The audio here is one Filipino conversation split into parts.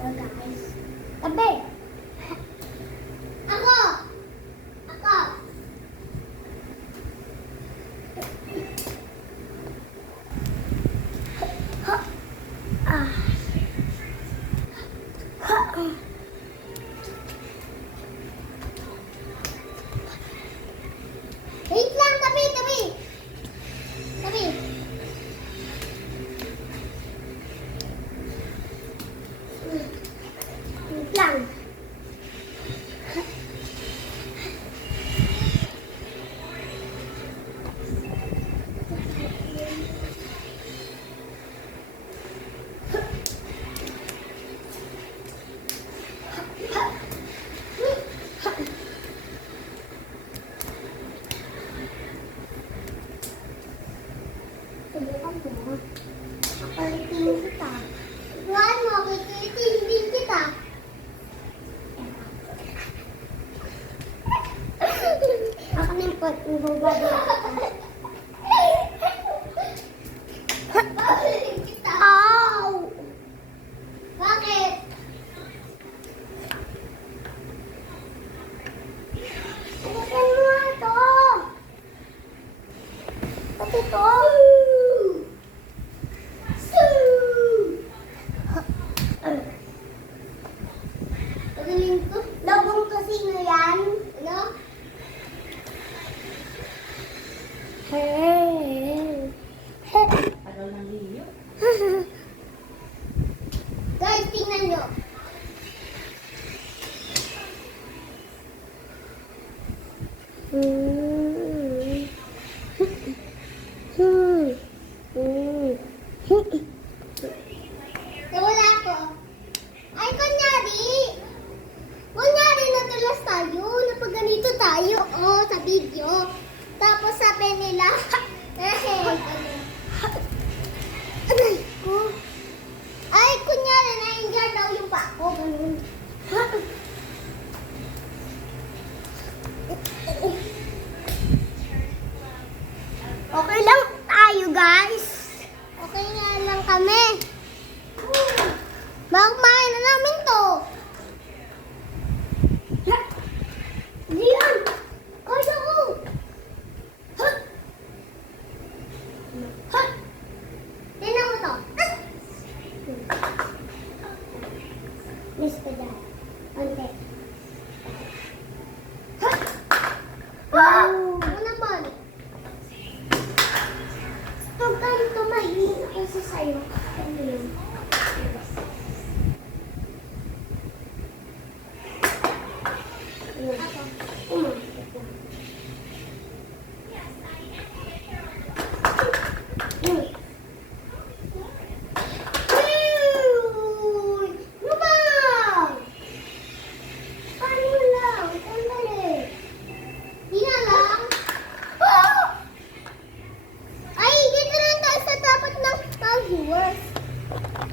guys. Tabi! Ako! Ako! Ah. Wait lang, tabi, tabi. Tabi. Wait lang. Subukan mo. Kapalitin kita. Iguan mo, kikitin din kita. Ako na yung pot, ibabado kita. Kapalitin kita. Ow! Bakit? Alikan mo ito. Pati ito. Lobong kasino yan? Ano? Hey. Araw ng liyo. Guys, tingnan nyo. Nawala ko. Ay, kunyari natulas tayo, napag ganito tayo, sa video. Tapos sabi nila, aray ko. Ay, kunyari, na-injure daw yung pako, ganun. Okay lang tayo, guys. Okay nga lang kami. Bakit na namin to? Diyan! Kaya ko! Hut! Hut! Tingnan mo to. Miss ko dyan. Konti. Hut! Ano naman? Pag ganito, mahihin ako sa sayo. Ano yun?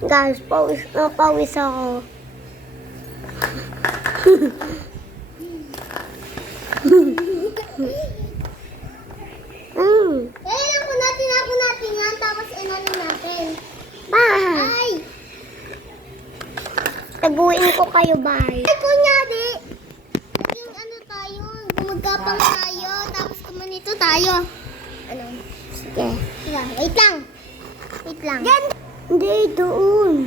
Guys, pawis ako. Ako natin yan, tapos inano natin. Bye! Taguin ko kayo, bye. Ay, kunyari, yung ano tayo, gumagapang tayo, tapos kumanito tayo. Ano? Sige. Wait lang. Wait lang. Yan! Hindi, doon.